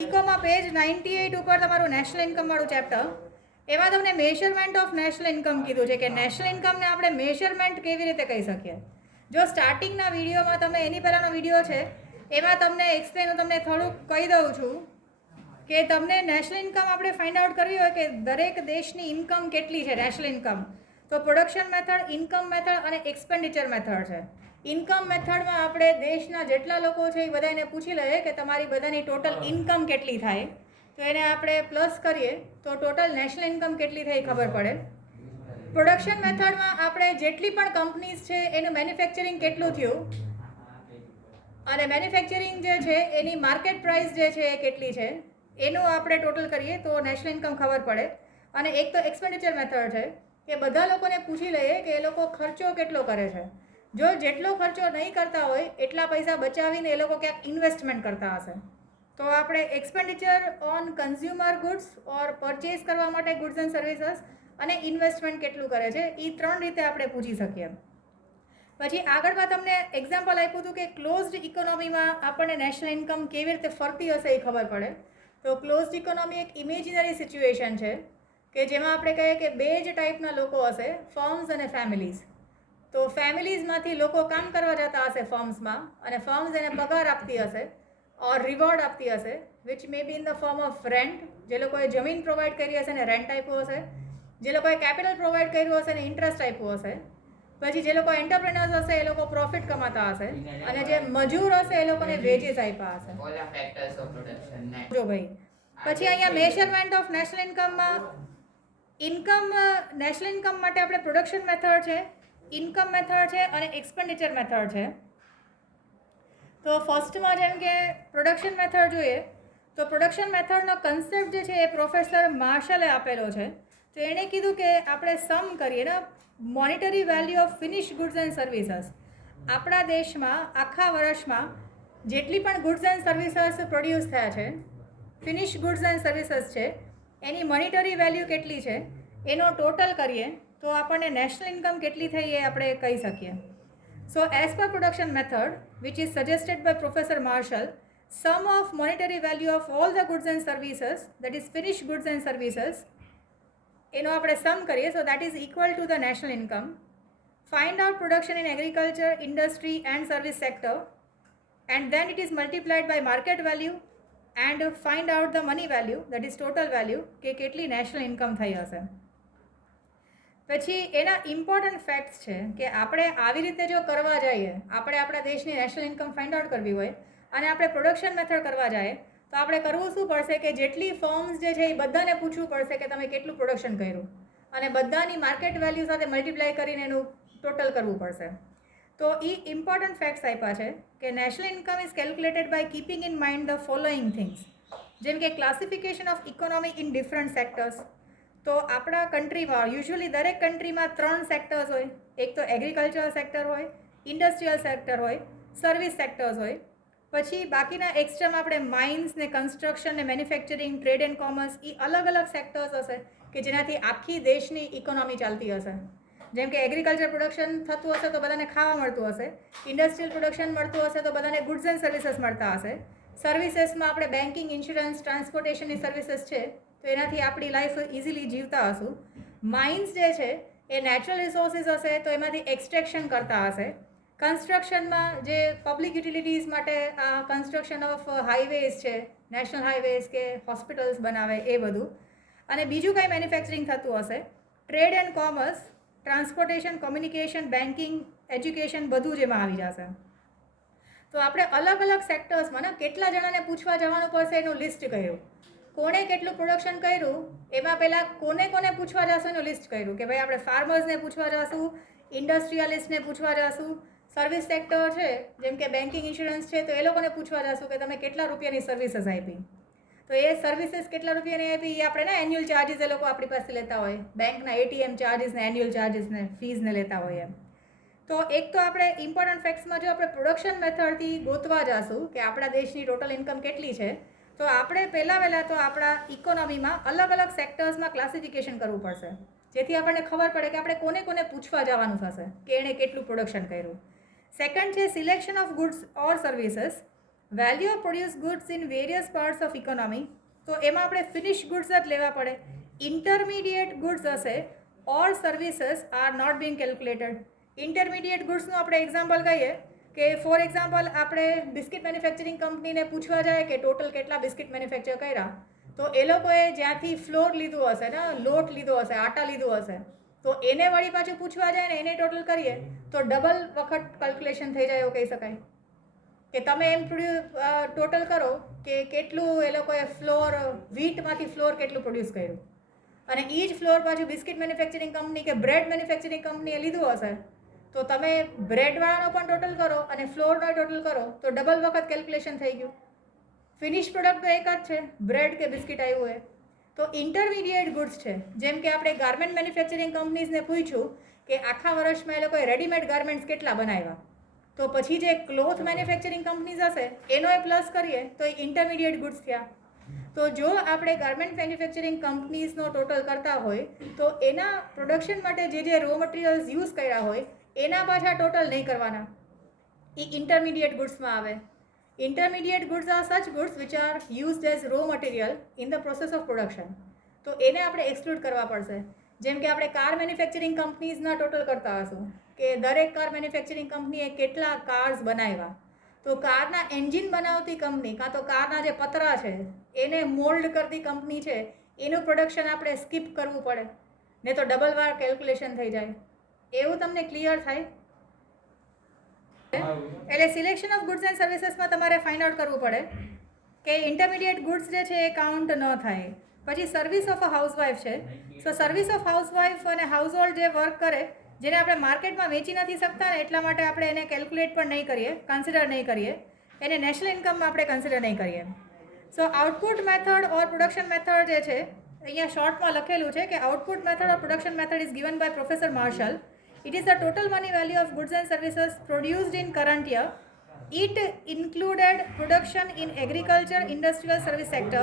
ઇકોમાં page 98 ઉપર તમારું national income વાળું ચેપ્ટર, એમાં તમને મેઝરમેન્ટ ઓફ નેશનલ ઇન્કમ કીધું છે કે નેશનલ ઇન્કમને આપણે મેઝરમેન્ટ કેવી રીતે કહી શકીએ. જો સ્ટાર્ટિંગના વિડીયોમાં તમે એની પહેલાંનો વિડીયો છે એમાં તમને એક્સપ્લેન હું તમને થોડુંક કહી દઉં છું કે તમને નેશનલ ઇન્કમ આપણે ફાઇન્ડ આઉટ કરવી હોય કે દરેક દેશની ઇન્કમ કેટલી છે નેશનલ ઇન્કમ, તો પ્રોડક્શન મેથડ, ઇન્કમ મેથડ અને એક્સપેન્ડિચર મેથડ છે. ઇન્કમ મેથડમાં આપણે દેશના જેટલા લોકો છે એ બધાને પૂછી લઈએ કે તમારી બધાની ટોટલ ઇન્કમ કેટલી થાય, તો એને આપણે પ્લસ કરીએ તો ટોટલ નેશનલ ઇન્કમ કેટલી થઈ ખબર પડે. પ્રોડક્શન મેથડમાં આપણે જેટલી પણ કંપનીઝ છે એનું મેન્યુફેક્ચરિંગ કેટલું થયું અને મેન્યુફેક્ચરિંગ જે છે એની માર્કેટ પ્રાઇસ જે છે એ કેટલી છે એનું આપણે ટોટલ કરીએ તો નેશનલ ઇન્કમ ખબર પડે. અને એક તો એક્સપેન્ડિચર મેથડ છે કે બધા લોકોને પૂછી લઈએ કે એ લોકો ખર્ચો કેટલો કરે છે. જો જેટલો ખર્ચો નહીં કરતા હોય એટલા પૈસા બચાવીને એ લોકો ક્યાંક ઇન્વેસ્ટમેન્ટ કરતા હશે તો આપણે expenditure on consumer goods or purchase કરવા માટે ગુડ્સ એન્ડ સર્વિસીસ અને ઇન્વેસ્ટમેન્ટ કેટલું કરે છે એ ત્રણ રીતે આપણે પૂછી શકીએ. પછી આગળમાં તમને એક્ઝામ્પલ આપ્યું હતું કે ક્લોઝડ ઇકોનોમીમાં આપણને નેશનલ ઇન્કમ કેવી રીતે ફરતી હશે એ ખબર પડે. તો ક્લોઝડ ઇકોનોમી એક ઇમેજિનરી સિચ્યુએશન છે કે જેમાં આપણે કહીએ કે બે જ ટાઈપના લોકો હશે, ફર્મ્સ અને ફેમિલીઝ. તો ફેમિલીઝમાંથી લોકો કામ કરવા જતા હશે ફર્મ્સમાં અને ફર્મ્સ એને પગાર આપતી હશે ઓર રિવોર્ડ આપતી હશે which may B in the form of rent. જે લોકોએ જમીન પ્રોવાઈડ કરી હશે ને રેન્ટ આપ્યું હશે, જે લોકોએ કેપિટલ પ્રોવાઈડ કર્યું હશે ને ઇન્ટરેસ્ટ આપ્યું હશે, પછી જે લોકો એન્ટરપ્રેનર્સ હશે એ લોકો પ્રોફિટ કમાતા હશે અને જે મજૂર હશે એ લોકોને વેજીસ આપ્યા હશે. જો ભાઈ પછી અહીંયા મેઝરમેન્ટ ઓફ નેશનલ ઇન્કમમાં નેશનલ ઇન્કમ માટે આપણે પ્રોડક્શન મેથડ છે, ઇન્કમ મેથડ છે અને એક્સપેન્ડિચર મેથડ છે. તો ફર્સ્ટમાં જેમ કે પ્રોડક્શન મેથડ જોઈએ તો પ્રોડક્શન મેથડનો કન્સેપ્ટ જે છે એ પ્રોફેસર માર્શલે આપેલો છે. તો એણે કીધું કે આપણે સમ કરીએ ને monetary value of finish goods and services. આપણા દેશમાં આખા વર્ષમાં જેટલી પણ ગુડ્સ એન્ડ સર્વિસીસ પ્રોડ્યુસ થયા છે, ફિનિશ ગુડ્સ એન્ડ સર્વિસીસ છે, એની મોનિટરી વેલ્યુ કેટલી છે એનો ટોટલ કરીએ તો આપણને નેશનલ ઇન્કમ કેટલી થઈ એ આપણે કહી શકીએ. So as per production method which is suggested by professor Marshall, sum of monetary value of all the goods and services, that is finished goods and services, એનો આપણે સમ કરીએ so that is equal to the national income. Find out production in agriculture, industry and service sector and then it is multiplied by market value and find out the money value, that is total value, કે કેટલી national income થઈ હશે. પછી એના important facts છે કે આપણે આવી રીતે જો કરવા જઈએ, આપણે આપણા દેશની નેશનલ ઇન્કમ ફાઇન્ડ આઉટ કરવી હોય અને આપણે પ્રોડક્શન મેથડ કરવા જઈએ તો આપણે કરવું શું પડશે કે જેટલી ફર્મ્સ જે છે એ બધાને પૂછવું પડશે કે તમે કેટલું પ્રોડક્શન કર્યું અને બધાની માર્કેટ વેલ્યુ સાથે મલ્ટીપ્લાય કરીને એનું ટોટલ કરવું પડશે. તો એ ઇમ્પોર્ટન્ટ ફેક્ટ્સ આપ્યા છે કે national income is calculated by keeping in mind the following things, જેમ કે classification of economy in different sectors. તો આપણા કન્ટ્રીમાં યુઝ્યુઅલી દરેક કન્ટ્રીમાં 3 સેક્ટર્સ હોય. એક તો એગ્રીકલ્ચરલ સેક્ટર હોય, ઇન્ડસ્ટ્રીયલ સેક્ટર હોય, સર્વિસ સેક્ટર્સ હોય. પછી બાકીના એક્સ્ટ્રામાં આપણે માઇન્સ ને કન્સ્ટ્રક્શન ને મેન્યુફેક્ચરિંગ, ટ્રેડ એન્ડ કોમર્સ એ અલગ અલગ સેક્ટર્સ હશે કે જેનાથી આખી દેશની ઇકોનોમી ચાલતી હશે. જેમ કે એગ્રીકલ્ચર પ્રોડક્શન થતું હશે તો બધાને ખાવા મળતું હશે, ઇન્ડસ્ટ્રીયલ પ્રોડક્શન મળતું હશે તો બધાને ગુડ્સ એન્ડ સર્વિસીસ મળતા હશે, સર્વિસીસમાં આપણે બેન્કિંગ, ઇન્સ્યોરન્સ, ટ્રાન્સપોર્ટેશનની સર્વિસીસ છે તો એનાથી આપણી લાઈફ ઇઝીલી જીવતા હશું. માઇન્સ જે છે એ નેચરલ રિસોર્સિસ હશે તો એમાંથી એક્સટ્રેક્શન કરતા હશે. કન્સ્ટ્રક્શનમાં જે પબ્લિક યુટિલિટીઝ માટે આ કન્સ્ટ્રક્શન ઓફ હાઈવેઝ છે, નેશનલ હાઈવેઝ કે હોસ્પિટલ્સ બનાવે એ બધું. અને બીજું કંઈ મેન્યુફેક્ચરિંગ થતું હશે, trade and commerce, transportation, communication, banking, education બધું જ એમાં આવી જશે. તો આપણે અલગ અલગ સેક્ટર્સમાં ને કેટલા જણાને પૂછવા જવાનું પડશે એનું લિસ્ટ કર્યું. કોણે કેટલું પ્રોડક્શન કર્યું એમાં પહેલાં કોને પૂછવા જશું એનું લિસ્ટ કર્યું કે ભાઈ આપણે ફાર્મર્સને પૂછવા જશું, ઇન્ડસ્ટ્રીયલિસ્ટને પૂછવા જશું, સર્વિસ સેક્ટર છે જેમ કે બેન્કિંગ, ઇન્સ્યોરન્સ છે તો એ લોકોને પૂછવા જશું કે તમે કેટલા રૂપિયાની સર્વિસીસ આપી. તો એ સર્વિસીસ કેટલા રૂપિયાની આપી એ આપણે ને એન્યુઅલ ચાર્જીસ એ લોકો આપણી પાસે લેતા હોય, બેંકના એટીએમ ચાર્જીસને, એન્યુઅલ ચાર્જીસને, ફીઝને લેતા હોય એમ. તો એક તો આપણે ઇમ્પોર્ટન્ટ ફેક્ટ્સમાં જો આપણે પ્રોડક્શન મેથડથી ગોતવા જશું કે આપણા દેશની ટોટલ ઇન્કમ કેટલી છે તો આપણે પહેલાં તો આપણા ઇકોનોમીમાં અલગ અલગ સેક્ટર્સમાં ક્લાસિફિકેશન કરવું પડશે જેથી આપણને ખબર પડે કે આપણે કોને પૂછવા જવાનું થશે કે એણે કેટલું પ્રોડક્શન કર્યું. સેકન્ડ છે selection of goods or services. Value of produce goods in various parts of economy, તો એમાં આપણે ફિનિશ ગુડ્સ જ લેવા પડે. ઇન્ટરમીડિયેટ ગુડ્સ હશે or services are not being calculated. Intermediate ગુડ્સનું આપણે એક્ઝામ્પલ કહીએ કે ફોર એક્ઝામ્પલ આપણે બિસ્કિટ મેન્યુફેક્ચરિંગ કંપનીને પૂછવા જાય કે ટોટલ કેટલા બિસ્કિટ મેન્યુફેક્ચર કર્યા, તો એ લોકોએ જ્યાંથી ફ્લોર લીધું હશે ને, લોટ લીધો હશે, આટા લીધું હશે, તો એને વળી પાછું પૂછવા જાય ને એને ટોટલ કરીએ તો ડબલ વખત કેલ્ક્યુલેશન થઈ જાય એવું કહી શકાય. કે તમે એમ ટોટલ કરો કે કેટલું એ લોકોએ ફ્લોર, વ્હીટમાંથી ફ્લોર કેટલું પ્રોડ્યુસ કર્યું, અને એ જ ફ્લોર પાછું બિસ્કિટ મેન્યુફેક્ચરિંગ કંપની કે બ્રેડ મેન્યુફેક્ચરિંગ કંપનીએ લીધું હશે, તો તમે બ્રેડવાળાનો પણ ટોટલ કરો અને ફ્લોરનો ટોટલ કરો તો ડબલ વખત કેલ્ક્યુલેશન થઈ ગયું. ફિનિશ પ્રોડક્ટ તો એક જ છે, બ્રેડ કે બિસ્કિટ આવ્યું હોય. તો ઇન્ટરમીડિયેટ ગુડ્સ છે, જેમ કે આપણે ગાર્મેન્ટ મેન્યુફેક્ચરિંગ કંપનીઝને પૂછ્યું કે આખા વર્ષમાં એ લોકોએ રેડીમેડ ગાર્મેન્ટ્સ કેટલા બનાવ્યા, તો પછી જે ક્લોથ મેન્યુફેક્ચરિંગ કંપનીઝ હશે એનો એ પ્લસ કરીએ તો એ ઇન્ટરમીડિયેટ ગુડ્સ થયા. તો જો આપણે ગાર્મેન્ટ મેન્યુફેક્ચરિંગ કંપનીઝનો ટોટલ કરતા હોય તો એના પ્રોડક્શન માટે જે રો મટીરિયલ્સ યુઝ કર્યા હોય એના પાછા ટોટલ નહીં કરવાના, એ ઇન્ટરમીડિયેટ ગુડ્સમાં આવે. Intermediate goods are such goods which are used as raw material in the process of production. તો એને આપણે એક્સક્લુડ કરવા પડશે. જેમ કે આપણે કાર મેન્યુફેક્ચરિંગ કંપનીઝના ટોટલ કરતા હશું કે દરેક કાર મેન્યુફેક્ચરિંગ કંપનીએ કેટલા કાર્સ બનાવ્યા, તો કારના એન્જિન બનાવતી કંપની કાં તો કારના જે પતરા છે એને મોલ્ડ કરતી કંપની છે એનું પ્રોડક્શન આપણે સ્કીપ કરવું પડે, નહીં તો ડબલ વાર કેલ્ક્યુલેશન થઈ જાય. એવું તમને ક્લિયર થાય? એટલે સિલેક્શન ઓફ ગુડ્સ એન્ડ સર્વિસીસમાં તમારે ફાઇન્ડ આઉટ કરવું પડે કે ઇન્ટરમીડિયેટ ગુડ્સ જે છે એ કાઉન્ટ ન થાય. પછી સર્વિસ ઓફ અ હાઉસવાઇફ છે. સો સર્વિસ ઓફ હાઉસવાઇફ અને હાઉસહોલ્ડ જે વર્ક કરે જેને આપણે માર્કેટમાં વેચી નથી શકતા ને એટલા માટે આપણે એને કેલ્ક્યુલેટ પણ નહીં કરીએ, કન્સિડર નહીં કરીએ, એને નેશનલ ઇન્કમમાં આપણે કન્સિડર નહીં કરીએ. So output method or production method જે છે અહીંયા શોર્ટમાં લખેલું છે કે output method or production method is given by professor Marshall. It is the total money value of goods and services produced in current year. It included production in agriculture, industrial service sector.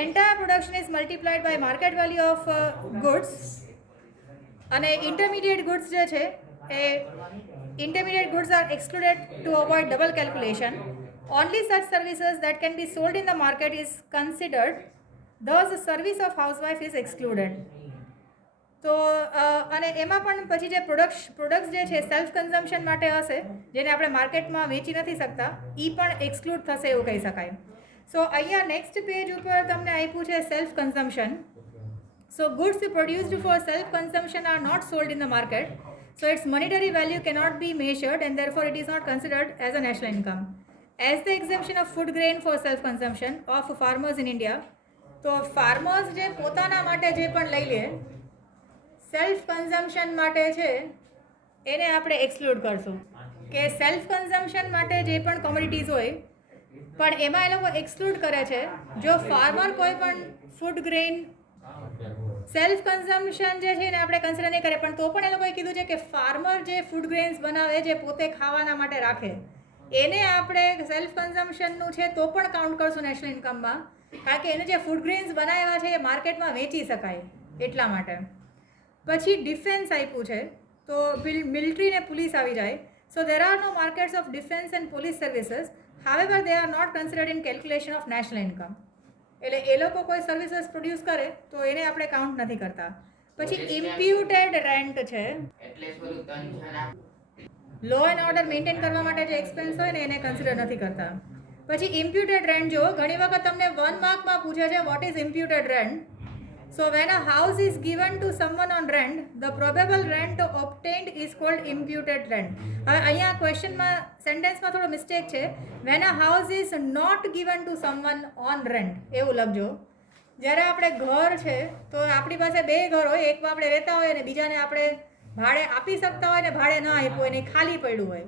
Entire production is multiplied by market value of goods. અને intermediate goods જે છે એ intermediate goods are excluded to avoid double calculation. Only such services that can be sold in the market is considered. Thus, service of housewife is excluded. તો અને એમાં પણ પછી જે products જે છે સેલ્ફ કન્ઝમ્પશન માટે હશે જેને આપણે માર્કેટમાં વેચી નથી શકતા એ પણ એક્સક્લુડ થશે એવું કહી શકાય. સો અહીંયા નેક્સ્ટ પેજ ઉપર તમને આપ્યું છે self consumption. So goods produced for self consumption are not sold in the market, so its monetary value cannot be measured and therefore it is not considered as a national income. As the exemption of food grain for self consumption of farmers in India. તો farmers જે પોતાના માટે જે પણ લઈ લે self consumption માટે છે એને આપણે એક્સક્લુડ કરશું કે સેલ્ફ કન્ઝમ્પશન માટે જે પણ કોમોડિટીઝ હોય પણ એમાં એ લોકો એક્સક્લુડ કરે છે જો ફાર્મર કોઈ પણ ફૂડ ગ્રેન સેલ્ફ કન્ઝમ્પશન જે છે એને આપણે કન્સિડર નહીં કરીએ, પણ તો પણ એ લોકોએ કીધું છે કે ફાર્મર જે ફૂડ ગ્રેન્સ બનાવે જે પોતે ખાવાના માટે રાખે એને આપણે સેલ્ફ કન્ઝમ્પશનનું છે તો પણ કાઉન્ટ કરશું નેશનલ ઇન્કમમાં, કારણ કે એને જે ફૂડ ગ્રેન્સ બનાવ્યા છે એ માર્કેટમાં વેચી શકાય એટલા માટે. પછી ડિફેન્સ આપ્યું છે તો મિલિટરી ને પોલીસ આવી જાય. So there are no markets of defence and police services, however they are not considered in calculation of national income. એટલે એ લોકો કોઈ સર્વિસીસ પ્રોડ્યુસ કરે તો એને આપણે કાઉન્ટ નથી કરતા. પછી ઇમ્પ્યુટેડ રેન્ટ છે, લો એન્ડ ઓર્ડર મેન્ટેન કરવા માટે જે એક્સપેન્સ હોય ને એને કન્સિડર નથી કરતા. પછી ઇમ્પ્યુટેડ રેન્ટ જો ઘણી વખત તમને 1 માર્કમાં પૂછે છે what is imputed rent. So when a house is given to someone on rent, the probable rent obtained is called imputed rent. હવે અહીંયા ક્વેશ્ચનમાં સેન્ટેન્સમાં થોડો મિસ્ટેક છે. when a house is not given to someone on rent એવું લખજો. જ્યારે આપણે ઘર છે તો આપણી પાસે 2 ઘર હોય, એકમાં આપણે રહેતા હોય અને બીજાને આપણે ભાડે આપી શકતા હોય ને ભાડે ન આપ્યું હોય ને ખાલી પડ્યું હોય,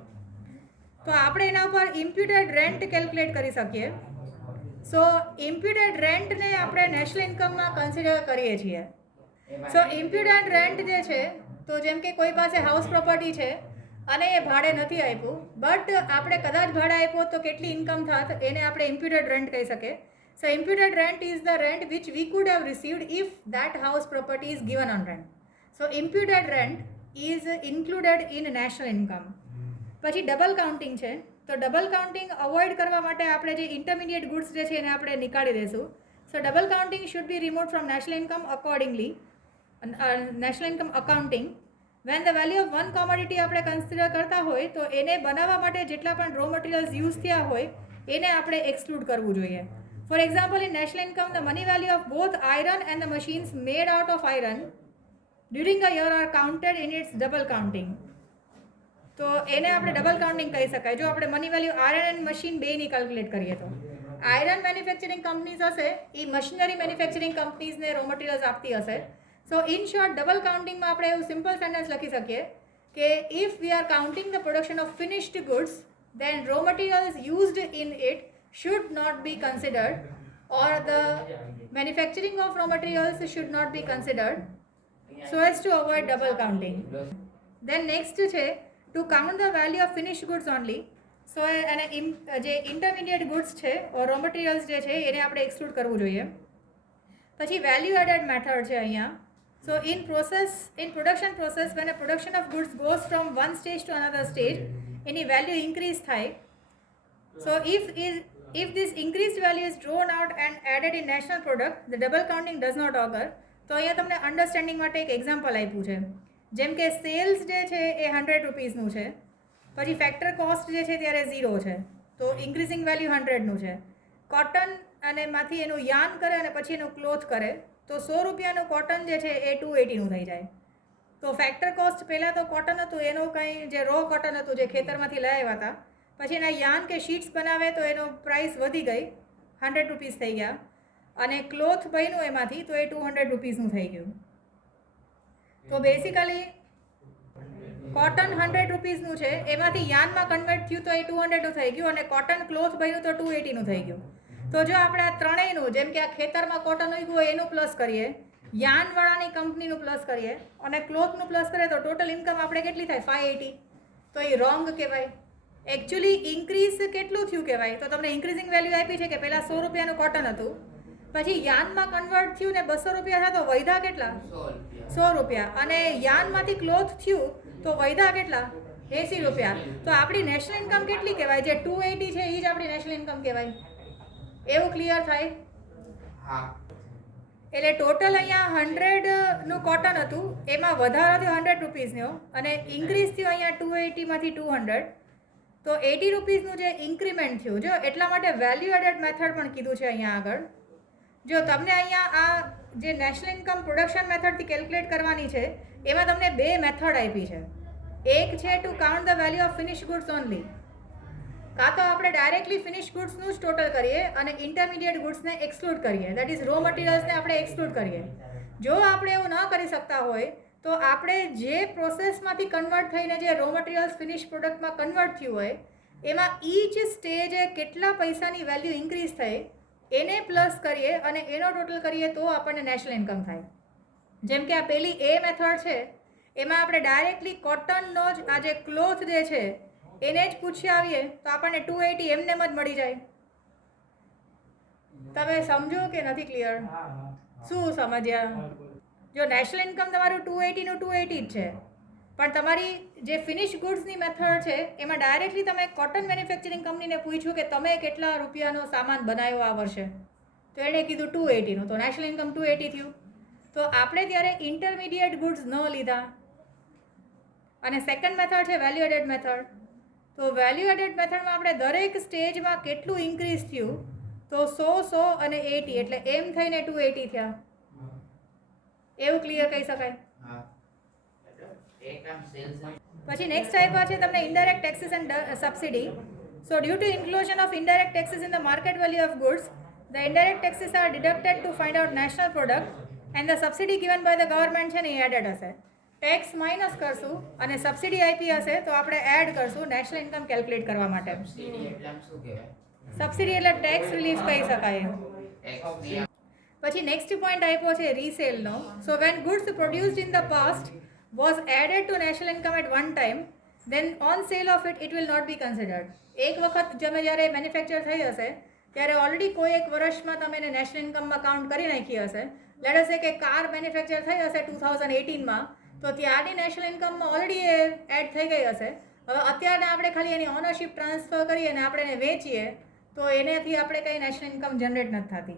તો આપણે એના ઉપર ઇમ્પ્યુટેડ રેન્ટ કેલ્ક્યુલેટ કરી શકીએ. સો ઇમ્પ્યુટેડ રેન્ટને આપણે નેશનલ ઇન્કમમાં કન્સિડર કરીએ છીએ. સો ઇમ્પ્યુટેડ રેન્ટ જે છે તો જેમ કે કોઈ પાસે હાઉસ પ્રોપર્ટી છે અને એ ભાડે નથી આપ્યું બટ આપણે કદાચ ભાડે આપ્યો તો કેટલી ઇન્કમ થાત એને આપણે ઇમ્પ્યુટેડ રેન્ટ કહી શકીએ. So imputed rent is the rent which we could have received if that house property is given on rent. So imputed rent is included in national income. પછી ડબલ કાઉન્ટિંગ છે. તો double counting avoid કરવા માટે આપણે જે intermediate goods જે છે એને આપણે નીકાળી દઈશું. So double counting should be remove from national income accordingly national income accounting. When the value of one commodity આપણે કન્સિડર કરતા હોય તો એને બનાવવા માટે જેટલા પણ રો મટીરિયલ્સ યુઝ થયા હોય એને આપણે એક્સક્લુડ કરવું જોઈએ. For example, in national income the money value of both iron and the machines made out of iron during a year are counted in its double counting. તો એને આપણે double counting કહી શકાય જો આપણે money value iron and machine બેની calculate કરીએ તો. આયરન મેન્યુફેક્ચરિંગ કંપનીઝ હશે એ મશીનરી મેન્યુફેક્ચરિંગ કંપનીઝને રો મટીરિયલ્સ આપતી હશે. સો ઇન શોર્ટ ડબલ કાઉન્ટિંગમાં આપણે એવું સિમ્પલ સેન્ટેન્સ લખી શકીએ કે if we are counting the production of finished goods then raw materials used in it should not be considered, or the manufacturing of raw materials should not be considered, so as to avoid double counting. Then next છે to count the value of finished goods only. સો એને જે intermediate goods છે row materials જે છે એને આપણે exclude કરવું જોઈએ. પછી વેલ્યુ એડેડ મેથડ છે અહીંયા. સો in production process when a production of goods goes from one stage to another stage any value increase થાય. So if this increased value is drawn out and added in national product, the double counting does not occur. તો અહીંયા તમને understanding માટે એક example આપ્યું છે. જેમ કે સેલ્સ જે છે એ 100 રૂપીસનું છે, પછી ફેક્ટર કોસ્ટ જે છે ત્યારે 0 છે, તો ઇન્ક્રીઝિંગ વેલ્યુ 100નું છે. કોટન અને માંથી એનું યાન કરે અને પછી એનું ક્લોથ કરે તો 100 રૂપિયાનું કોટન જે છે એ 280નું થઈ જાય. તો ફેક્ટર કોસ્ટ પહેલાં તો કોટન હતું એનું કંઈ જે રો કોટન હતું જે ખેતરમાંથી લઈ આવ્યા હતા, પછી એના યાન કે શીટ્સ બનાવે તો એનો પ્રાઇસ વધી ગઈ, 100 રૂપીસ થઈ ગયા, અને ક્લોથ બન્યું એમાંથી તો એ 200 રૂપીસનું થઈ ગયું. તો બેસિકલી કોટન 100 રૂપીસનું છે, એમાંથી યાનમાં કન્વર્ટ થયું તો એ 200નું થઈ ગયું, અને કોટન ક્લોથ બન્યું તો 280નું થઈ ગયું. તો જો આપણે આ ત્રણેયનું, જેમ કે આ ખેતરમાં કોટન ઉગ્યું હોય એનું પ્લસ કરીએ, યાનવાળાની કંપનીનું પ્લસ કરીએ અને ક્લોથનું પ્લસ કરીએ તો ટોટલ ઇન્કમ આપણે કેટલી થાય 580. તો એ રોંગ કહેવાય. એકચ્યુઅલી ઇન્ક્રીઝ કેટલું થયું કહેવાય. તો તમને ઇન્ક્રીઝિંગ વેલ્યુ આપી છે કે પહેલાં 100 રૂપિયાનું કોટન હતું, પછી યાનમાં કન્વર્ટ થયું ને 200 રૂપિયા થયા તો વૈધા કેટલા 100 રૂપિયા, અને યાનમાંથી ક્લોથ થયું તો વૈધા કેટલા 80 રૂપિયા. તો આપણી નેશનલ ઇન્કમ કેટલી કહેવાય? જે 280 છે એ જ આપણી નેશનલ ઇન્કમ કહેવાય. એવું ક્લિયર થાય? હા. એટલે ટોટલ અહીંયા 100નું કોટન હતું, એમાં વધારો થયો 100 રૂપીસનો, અને ઇન્ક્રીઝ થયો અહીંયા 280માંથી 200, તો 80 રૂપીસનું જે ઇન્ક્રીમેન્ટ થયું. જો એટલા માટે વેલ્યુ એડેડ મેથડ પણ કીધું છે અહીંયા આગળ. જો તમને અહીંયા આ જે નેશનલ ઇન્કમ પ્રોડક્શન મેથડથી કેલ્ક્યુલેટ કરવાની છે એમાં તમને 2 મેથડ આપી છે. એક છે to count the value of finish goods only, કાં તો આપણે ડાયરેક્ટલી ફિનિશ ગુડ્સનું જ ટોટલ કરીએ અને ઇન્ટરમીડિયેટ ગુડ્સને એક્સક્લુડ કરીએ, દેટ ઇઝ રો મટીરિયલ્સને આપણે એક્સક્લુડ કરીએ. જો આપણે એવું ન કરી શકતા હોય તો આપણે જે પ્રોસેસમાંથી કન્વર્ટ થઈને જે રો મટીરિયલ્સ ફિનિશ પ્રોડક્ટમાં કન્વર્ટ થયું હોય એમાં ઈચ સ્ટેજે કેટલા પૈસાની વેલ્યુ ઇન્ક્રીઝ થઈ એને પ્લસ કરીએ અને એનો ટોટલ કરીએ તો આપણને નેશનલ ઇન્કમ થાય. જેમ કે આ પેલી એ મેથડ છે એમાં આપણે ડાયરેક્ટલી કોટનનો જ આ જે ક્લોથ જે છે એને જ પૂછી આવીએ તો આપણને 280 એમને જ મળી જાય. તમે સમજો કે નથી ક્લિયર? શું સમજ્યા? જો નેશનલ ઇન્કમ તમારું 280નું 280 જ છે, પણ તમારી જે ફિનિશ ગુડ્સની મેથડ છે એમાં ડાયરેક્ટલી તમે કોટન મેન્યુફેક્ચરિંગ કંપનીને પૂછ્યું કે તમે કેટલા રૂપિયાનો સામાન બનાવ્યો આ વર્ષે, તો એણે કીધું 280નું, તો નેશનલ ઇન્કમ 280 થયું. તો આપણે ત્યારે ઇન્ટરમીડિયેટ ગુડ્સ ન લીધા. અને સેકન્ડ મેથડ છે વેલ્યુ એડેડ મેથડ. તો વેલ્યુ એડેડ મેથડમાં આપણે દરેક સ્ટેજમાં કેટલું ઇન્ક્રીઝ થયું તો 100 અને 80 એટલે એમ થઈને 280 થયા. એવું ક્લિયર કહી શકાય? પછી નેક્સ્ટ આપ્યા છે તમને indirect taxes and subsidy. So due to inclusion of indirect taxes in the market value of goods, the indirect taxes are deducted to find out national product and the subsidy given by the government છે ને એ added હશે. Tax minus કરશું અને subsidy આપી હશે તો આપણે એડ કરશું નેશનલ ઇન્કમ કેલ્ક્યુલેટ કરવા માટે. સબસિડી એટલે ટેક્સ રિલીફ કહી શકાય. પછી નેક્સ્ટ પોઈન્ટ આપ્યો છે રીસેલનો. So when goods produced in the past was added to national income at one time, then on sale of it will not be considered. એક વખત તમે જ્યારે મેન્યુફેક્ચર થઈ હશે ત્યારે ઓલરેડી કોઈ એક વર્ષમાં તમે એને નેશનલ ઇન્કમમાં કાઉન્ટ કરી નાખી હશે. લેટ અસ સે કે કાર મેન્યુફેક્ચર થઈ હશે 2018માં, તો ત્યારની નેશનલ ઇન્કમમાં ઓલરેડી એ એડ થઈ ગઈ હશે. હવે અત્યારે આપણે ખાલી એની ઓનરશિપ ટ્રાન્સફર કરીએ અને આપણે એને વેચીએ તો એનાથી આપણે કંઈ નેશનલ ઇન્કમ જનરેટ નથી થતી.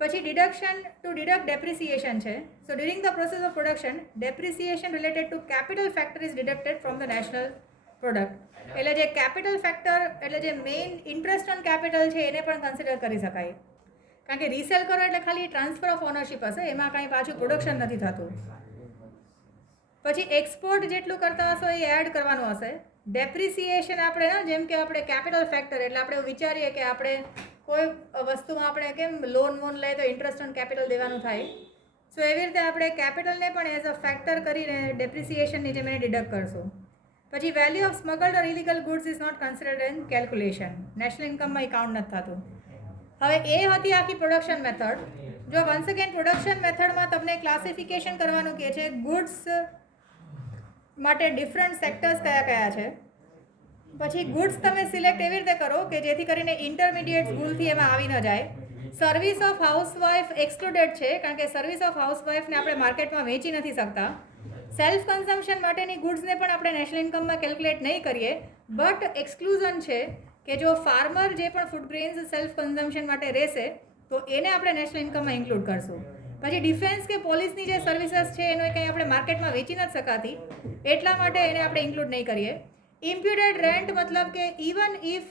પછી ડિડક્શન ટુ ડિડક્ટ ડેપ્રિસિએશન છે. So during the process of production depreciation related to capital factor is deducted from the national product. એટલે જે કેપિટલ ફેક્ટર એટલે જે મેઇન ઇન્ટરેસ્ટ ઓન કેપિટલ છે એને પણ કન્સિડર કરી શકાય, કારણ કે રીસેલ કરો એટલે ખાલી ટ્રાન્સફર ઓફ ઓનરશિપ હશે, એમાં કાંઈ પાછું પ્રોડક્શન નથી થતું. પછી એક્સપોર્ટ જેટલું કરતા હશો એ એડ કરવાનું હશે. ડેપ્રિસિએશન આપણે જેમ કે આપણે કેપિટલ ફેક્ટર એટલે આપણે એવું વિચારીએ કે આપણે કોઈ વસ્તુમાં આપણે કેમ લોન લઈએ તો ઇન્ટરેસ્ટ ઓન કેપિટલ દેવાનું થાય. સો એવી રીતે આપણે કેપિટલને પણ એઝ અ ફેક્ટર કરીને ડેપ્રિસિએશનની જેમ એને ડિડક્ટ કરશું. પછી value of smuggled or illegal goods is not considered in calculation. National ઇન્કમમાં એ કાઉન્ટ નથી થતું. હવે એ હતી આખી પ્રોડક્શન મેથડ. જો વન્સ અગેન પ્રોડક્શન મેથડમાં તમને ક્લાસિફિકેશન કરવાનું કહે છે ગુડ્સ માટે ડિફરન્ટ સેક્ટર્સ કયા કયા છે. પછી ગુડ્સ તમે સિલેક્ટ એવી રીતે કરો કે જેથી કરીને ઇન્ટરમીડિયેટ્સ ભૂલથી એમાં આવી ન જાય. સર્વિસ ઓફ હાઉસવાઇફ એક્સક્લુડેડ છે, કારણ કે સર્વિસ ઓફ હાઉસવાઇફને આપણે માર્કેટમાં વેચી નથી શકતા. સેલ્ફ કન્ઝમ્પશન માટેની ગુડ્સને પણ આપણે નેશનલ ઇન્કમમાં કેલ્ક્યુલેટ નહીં કરીએ, બટ એક્સક્લુઝન છે કે જો ફાર્મર જે પણ ફૂડ ગ્રેન્સ સેલ્ફ કન્ઝમ્પશન માટે રહેશે તો એને આપણે નેશનલ ઇન્કમમાં ઇન્ક્લુડ કરશું. પછી ડિફેન્સ કે પોલીસની જે સર્વિસીસ છે એનો કંઈ આપણે માર્કેટમાં વેચી નથી શકાતી, એટલા માટે એને આપણે ઇન્ક્લુડ નહીં કરીએ. ઇમ્પ્યુટેડ રેન્ટ મતલબ કે even if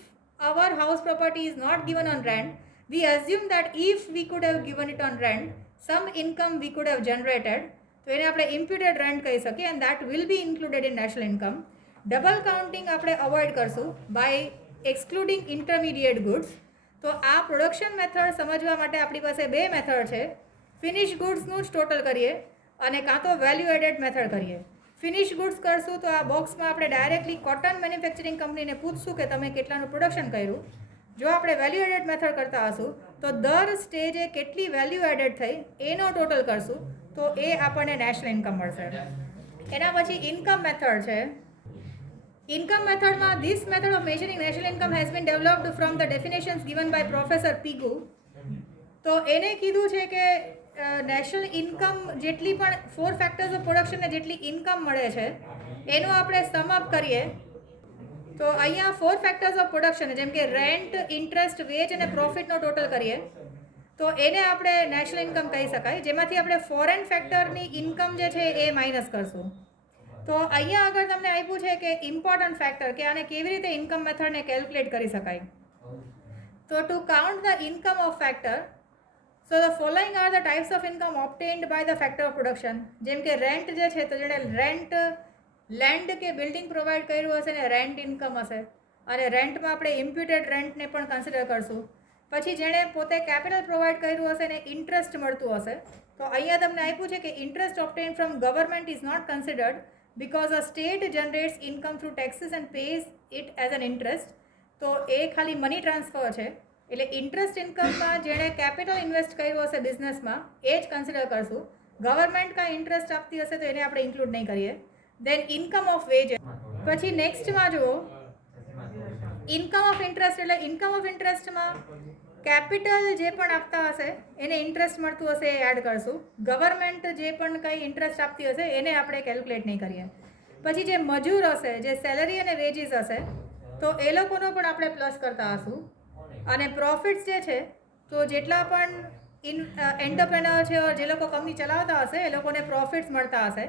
our house property is not given on rent, we assume that if we could have given it on rent some income we could have generated, તો એને આપણે ઇમ્પ્યુટેડ રેન્ટ કહી શકીએ and that will be included in national income. Double counting આપણે avoid કરશું by excluding intermediate goods. તો આ production method સમજવા માટે આપણી પાસે બે મેથડ છે. ફિનિશ ગુડ્સનું જ ટોટલ કરીએ અને કાં તો વેલ્યુ એડેડ મેથડ કરીએ. ફિનિશ ગુડ્સ કરશું તો આ બોક્સમાં આપણે ડાયરેક્ટલી કોટન મેન્યુફેક્ચરિંગ કંપનીને પૂછશું કે તમે કેટલાનું પ્રોડક્શન કર્યું. જો આપણે વેલ્યુ એડેડ મેથડ કરતા હશું તો દર સ્ટેજે કેટલી વેલ્યુ એડેડ થઈ એનો ટોટલ કરશું તો એ આપણને નેશનલ ઇન્કમ મળશે. એના પછી ઇન્કમ મેથડ છે. ઇન્કમ મેથડમાં this method of measuring national income has been developed from the definitions given by professor Pigou. તો એને કીધું છે કે નેશનલ ઇન્કમ જેટલી પણ 4 ફેક્ટર્સ ઓફ પ્રોડક્શનને જેટલી ઇન્કમ મળે છે એનું આપણે સમ અપ કરીએ તો અહીંયા 4 ફેક્ટર્સ ઓફ પ્રોડક્શન જેમ કે રેન્ટ, ઇન્ટરેસ્ટ, વેજ અને પ્રોફિટનો ટોટલ કરીએ તો એને આપણે નેશનલ ઇન્કમ કહી શકાય, જેમાંથી આપણે ફોરેન ફેક્ટરની ઇન્કમ જે છે એ માઇનસ કરશું. તો અહીંયા આગળ તમને આપ્યું છે કે ઇમ્પોર્ટન્ટ ફેક્ટર કે આને કેવી રીતે ઇન્કમ મેથડને કેલ્ક્યુલેટ કરી શકાય. તો to count the income of factor, so the following are the types of income obtained by the factor of production. જેમ કે રેન્ટ જે છે તો જેણે રેન્ટ લેન્ડ કે બિલ્ડિંગ પ્રોવાઈડ કર્યું હશે ને રેન્ટ ઇન્કમ હશે, અને રેન્ટમાં આપણે ઇમ્પ્યુટેડ રેન્ટને પણ કન્સિડર કરશું. પછી જેણે પોતે કેપિટલ પ્રોવાઈડ કર્યું હશે ને ઇન્ટરેસ્ટ મળતું હશે તો અહીંયા તમને આપ્યું છે કે interest obtained from government is not considered because a state generates income through taxes and pays it as an interest. તો એ ખાલી મની ટ્રાન્સફર છે, એટલે ઇન્ટરેસ્ટ ઇન્કમમાં જેણે કેપિટલ ઇન્વેસ્ટ કર્યું હશે બિઝનેસમાં એ જ કન્સિડર કરશું. ગવર્મેન્ટ કાંઈ ઇન્ટરેસ્ટ આપતી હશે તો એને આપણે ઇન્ક્લુડ નહીં કરીએ. દેન ઇન્કમ ઓફ વેજ. પછી નેક્સ્ટમાં જુઓ ઇન્કમ ઓફ ઇન્ટરેસ્ટ, એટલે ઇન્કમ ઓફ ઇન્ટરેસ્ટમાં કેપિટલ જે પણ આપતા હશે એને ઇન્ટરેસ્ટ મળતું હશે એ એડ કરશું. ગવર્મેન્ટ જે પણ કંઈ ઇન્ટરેસ્ટ આપતી હશે એને આપણે કેલ્ક્યુલેટ નહીં કરીએ. પછી જે મજૂર હશે, જે સેલરી અને વેજીસ હશે તો એ લોકોનો પણ આપણે પ્લસ કરતા હશું. અને પ્રોફિટ્સ જે છે તો જેટલા પણ એન્ટરપ્રેનર છે જે લોકો કંપની ચલાવતા હશે એ લોકોને પ્રોફિટ્સ મળતા હશે.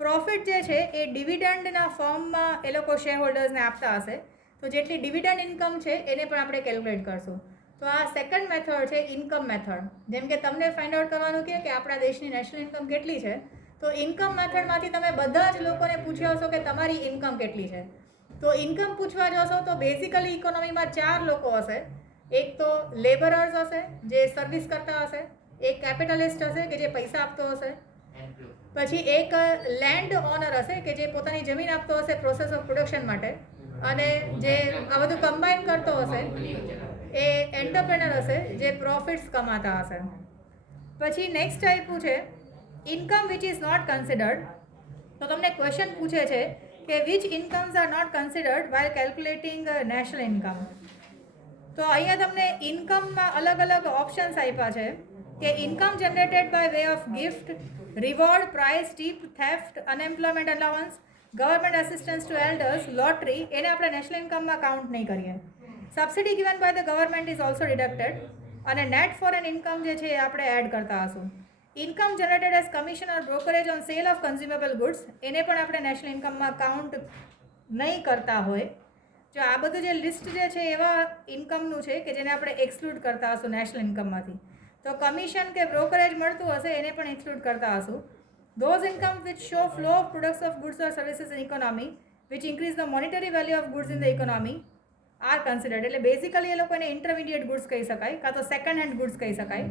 પ્રોફિટ જે છે એ ડિવિડન્ડના ફોર્મમાં એ લોકો શેર હોલ્ડર્સને આપતા હશે તો જેટલી ડિવિડન્ડ ઇન્કમ છે એને પણ આપણે કેલ્ક્યુલેટ કરશું. તો આ સેકન્ડ મેથડ છે ઇન્કમ મેથડ. જેમ કે તમને ફાઇન્ડ આઉટ કરવાનું કે આપણા દેશની નેશનલ ઇન્કમ કેટલી છે તો ઇન્કમ મેથડમાંથી તમે બધા જ લોકોને પૂછ્યા હશો કે તમારી ઇન્કમ કેટલી છે. તો ઇન્કમ પૂછવા જશો તો બેઝિકલી ઇકોનોમીમાં 4 લોકો હશે. એક તો લેબરર્સ હશે જે સર્વિસ કરતા હશે, એક કેપિટલિસ્ટ હશે કે જે પૈસા આપતો હશે, પછી એક લેન્ડ ઓનર હશે કે જે પોતાની જમીન આપતો હશે પ્રોસેસ ઓફ પ્રોડક્શન માટે, અને જે આ બધું કમ્બાઈન કરતો હશે એ એન્ટરપ્રેનર હશે જે પ્રોફિટ્સ કમાતા હશે. પછી નેક્સ્ટ આપ્યું છે income which is not considered. તો તમને ક્વેશ્ચન પૂછે છે કે which incomes are not considered while calculating national income. તો અહીંયા તમને ઇન્કમમાં અલગ અલગ ઓપ્શન્સ આપ્યા છે કે income generated by way of gift, reward, price, tip, theft, unemployment allowance, government assistance to elders, lottery, એને આપણે નેશનલ ઇન્કમમાં કાઉન્ટ નહીં કરીએ. Subsidy given by the government is also deducted. અને નેટ ફોરેન ઇન્કમ જે છે એ આપણે એડ કરતા હશું. Income generated as commission or brokerage on sale of consumable goods, એને પણ આપણે નેશનલ ઇન્કમમાં કાઉન્ટ નહીં કરતા હોય. જો આ બધું જે લિસ્ટ જે છે એવા ઇન્કમનું છે કે જેને આપણે એક્સક્લુડ કરતા હશું નેશનલ ઇન્કમમાંથી. તો કમિશન કે બ્રોકરેજ મળતું હશે એને પણ એક્સક્લુડ કરતા હશું. Those incomes which show flow of products of goods or services in economy which increase the monetary value of goods in the economy are considered. એટલે બેઝિકલી એ લોકોને ઇન્ટરમીડિયેટ ગુડ્સ કહી શકાય, કાં તો સેકન્ડ હેન્ડ ગુડ્સ કહી શકાય.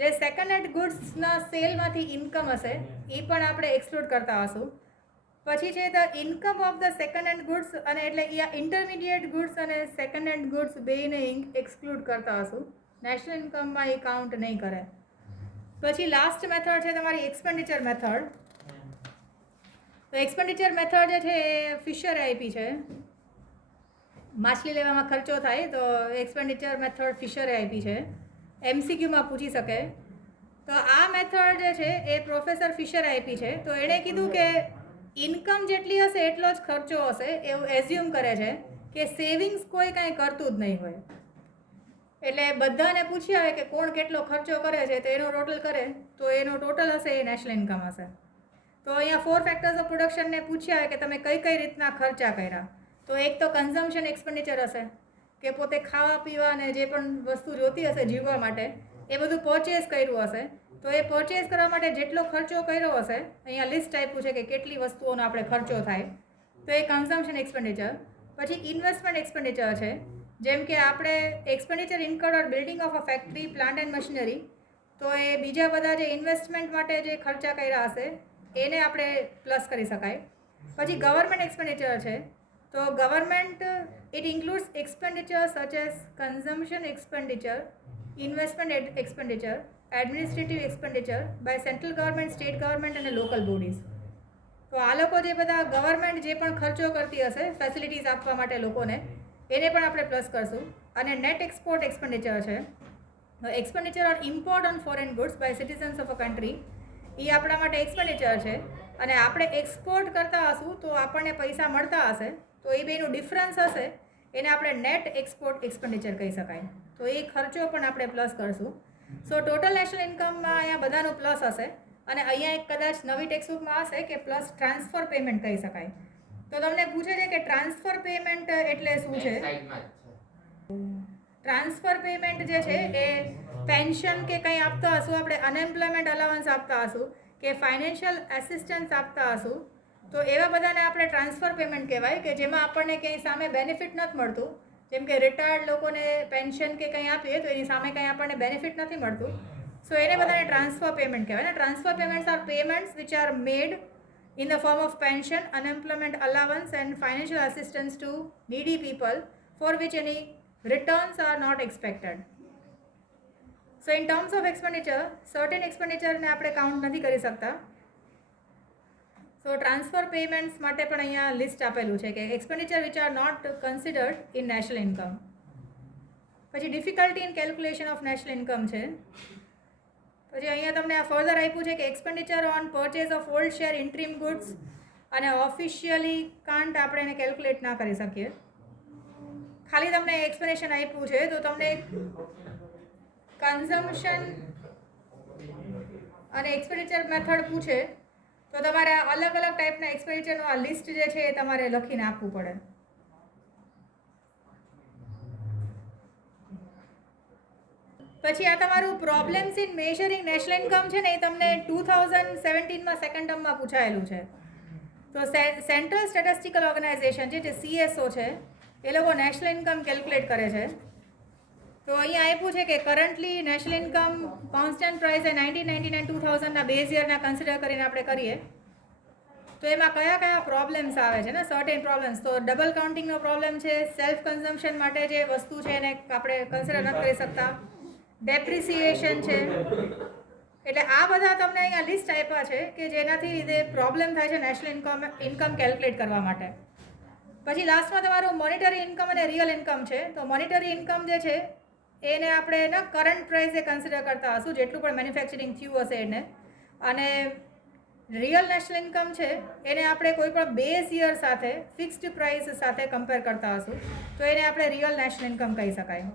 જે second hand ગુડ્સના સેલમાંથી income હશે એ પણ આપણે એક્સક્લુડ કરતા હશું. પછી છે the income of the second hand goods, અને એટલે એ ઇન્ટરમીડિયેટ ગુડ્સ અને સેકન્ડ હેન્ડ ગુડ્સ બેને એક્સક્લુડ કરતા હશું. નેશનલ ઇન્કમમાં એ કાઉન્ટ નહીં કરે. પછી લાસ્ટ મેથડ છે તમારી એક્સપેન્ડિચર મેથડ. તો એક્સપેન્ડિચર મેથડ જે છે એ ફિશરે આપી છે. માછલી લેવામાં ખર્ચો થાય તો એક્સપેન્ડિચર મેથડ ફિશરે આપી છે, MCQમાં પૂછી શકે. તો આ મેથડ જે છે એ પ્રોફેસર ફિશરે આપી છે. તો એણે કીધું કે ઇન્કમ જેટલી હશે એટલો જ ખર્ચો હશે એવું એઝ્યુમ કરે છે કે સેવિંગ્સ કોઈ કાંઈ કરતું જ નહીં હોય. એટલે બધાને પૂછી આવે કે કોણ કેટલો ખર્ચો કરે છે તો એનો ટોટલ કરે તો એનો ટોટલ હશે એ નેશનલ ઇન્કમ હશે. તો અહીંયા 4 ફેક્ટર્સ ઓફ પ્રોડક્શનને પૂછ્યા આવે કે તમે કઈ કઈ રીતના ખર્ચા કર્યા. તો એક તો કન્ઝમ્પશન એક્સપેન્ડિચર હશે કે પોતે ખાવા પીવા અને જે પણ વસ્તુ જોતી હશે જીવવા માટે એ બધું પરચેઝ કર્યું હશે. તો એ પરચેઝ કરવા માટે જેટલો ખર્ચો કર્યો હશે, અહીંયા લિસ્ટ આપ્યું છે કે કેટલી વસ્તુઓનો આપણે ખર્ચો થાય, તો એ કન્ઝમ્પશન એક્સપેન્ડિચર. પછી ઇન્વેસ્ટમેન્ટ એક્સપેન્ડિચર છે, જેમ કે આપણે expenditure incurred or building of a factory, plant and machinery. તો એ બીજા બધા જે ઇન્વેસ્ટમેન્ટ માટે જે ખર્ચા કર્યા હશે એને આપણે પ્લસ કરી શકાય. પછી ગવર્મેન્ટ એક્સપેન્ડિચર છે. તો government it includes expenditure such as consumption expenditure, investment expenditure, administrative expenditure by central government, state government અને લોકલ બોડીઝ. તો આ લોકો જે બધા ગવર્મેન્ટ જે પણ ખર્ચો કરતી હશે ફેસિલિટીઝ આપવા માટે લોકોને, એને પણ આપણે પ્લસ કરશું. અને નેટ એક્સપોર્ટ એક્સપેન્ડિચર છે. Expenditure on import on foreign goods by citizens of a country, એ આપણા માટે એક્સપેન્ડિચર છે. અને આપણે એક્સપોર્ટ કરતા હશું તો આપણને પૈસા મળતા હશે, તો એ બેનું ડિફરન્સ હશે એને આપણે નેટ એક્સપોર્ટ એક્સપેન્ડિચર કહી શકાય. તો એ ખર્ચો પણ આપણે પ્લસ કરશું. સો ટોટલ નેશનલ ઇન્કમમાં અહીંયા બધાનો પ્લસ હશે. અને અહીંયા એક કદાચ નવી ટેક્સ્ટબુકમાં હશે કે પ્લસ ટ્રાન્સફર પેમેન્ટ કહી શકાય. તો તમને પૂછે છે કે ટ્રાન્સફર પેમેન્ટ એટલે શું છે. ટ્રાન્સફર પેમેન્ટ જે છે એ પેન્શન કે કંઈ આપતા હશું, આપણે અનએમ્પ્લોયમેન્ટ અલાવન્સ આપતા હશું કે ફાઇનાન્શિયલ એસિસ્ટન્સ આપતા હશું, તો એવા બધાને આપણે ટ્રાન્સફર પેમેન્ટ કહેવાય કે જેમાં આપણને કંઈ સામે બેનિફિટ નથી મળતું. જેમ કે રિટાયર્ડ લોકોને પેન્શન કે કંઈ આપીએ તો એની સામે કંઈ આપણને બેનિફિટ નથી મળતું. સો એને બધાને ટ્રાન્સફર પેમેન્ટ કહેવાય. Transfer payments are payments which are made in the form of pension, unemployment allowance and financial assistance to needy people for which any returns are not expected. So in terms of expenditure, certain expenditure ને આપણે count નથી કરી શકતા. સો transfer payments માટે પણ અહીંયા list આપેલું છે કે expenditure which are not considered in national income. પછી difficulty in calculation of national income છે. પછી અહીંયા તમને આ ફર્ધર આપ્યું છે કે expenditure on purchase of old share interim goods, અને ઓફિશિયલી કાન્ટ આપણે એને કેલ્ક્યુલેટ ના કરી શકીએ. ખાલી તમને એક્સપ્લેનેશન આપ્યું છે. તો તમને કન્ઝમ્પશન અને એક્સપેન્ડિચર મેથડ પૂછે તો તમારે અલગ અલગ ટાઈપના એક્સપેન્ડિચરનું આ લિસ્ટ જે છે એ તમારે લખીને આપવું પડે. પછી આ તમારું problems in measuring national income છે ને, એ તમને 2017માં સેકન્ડ ટર્મમાં પૂછાયેલું છે. તો સેન્ટ્રલ સ્ટેટિસ્ટિકલ ઓર્ગેનાઇઝેશન છે જે CSO છે, એ લોકો નેશનલ ઇન્કમ કેલ્ક્યુલેટ કરે છે. તો અહીંયા આપ્યું છે કે currently national income constant price એ 1999-2000ના બેઝ યરના કન્સિડર કરીને આપણે કરીએ તો એમાં કયા કયા પ્રોબ્લેમ્સ આવે છે ને, સર્ટેન પ્રોબ્લેમ્સ. તો ડબલ કાઉન્ટિંગનો પ્રોબ્લેમ છે, સેલ્ફ કન્ઝમ્પશન માટે જે વસ્તુ છે એને આપણે કન્સિડર નથી કરી શકતા, ડેપ્રિસિએશન છે. એટલે આ બધા તમને અહીંયા લિસ્ટ આપ્યા છે કે જેનાથી લીધે પ્રોબ્લેમ થાય છે નેશનલ ઇન્કમ કેલ્ક્યુલેટ કરવા માટે. પછી લાસ્ટમાં તમારું મોનિટરી ઇન્કમ અને રિયલ ઇન્કમ છે. તો મોનિટરી ઇન્કમ જે છે એને આપણે એના કરંટ પ્રાઇસે કન્સિડર કરતા હશું, જેટલું પણ મેન્યુફેક્ચરિંગ થયું હશે એને. અને રિયલ નેશનલ ઇન્કમ છે એને આપણે કોઈ પણ બેઝ યર સાથે ફિક્સ્ડ પ્રાઇસ સાથે કમ્પેર કરતા હશું તો એને આપણે રિયલ નેશનલ ઇન્કમ કહી શકાય.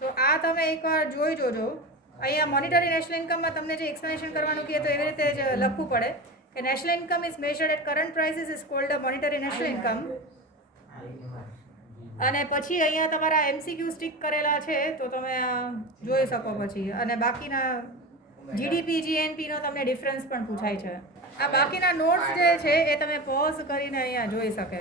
તો આ તમે એકવાર જોઈ જોજો. અહીંયા મોનિટરી નેશનલ ઇન્કમમાં તમને જે એક્સપ્લેનેશન કરવાનું કહે તો એવી રીતે જ લખવું પડે કે national income is measured at current prices is called a monetary national income. અને પછી અહીંયા તમારા MCQ સ્ટીક કરેલા છે તો તમે જોઈ શકો પછી. અને બાકીના GDP GNPનો તમને ડિફરન્સ પણ પૂછાય છે. આ બાકીના નોટ્સ જે છે એ તમે પોઝ કરીને અહીંયા જોઈ શકે.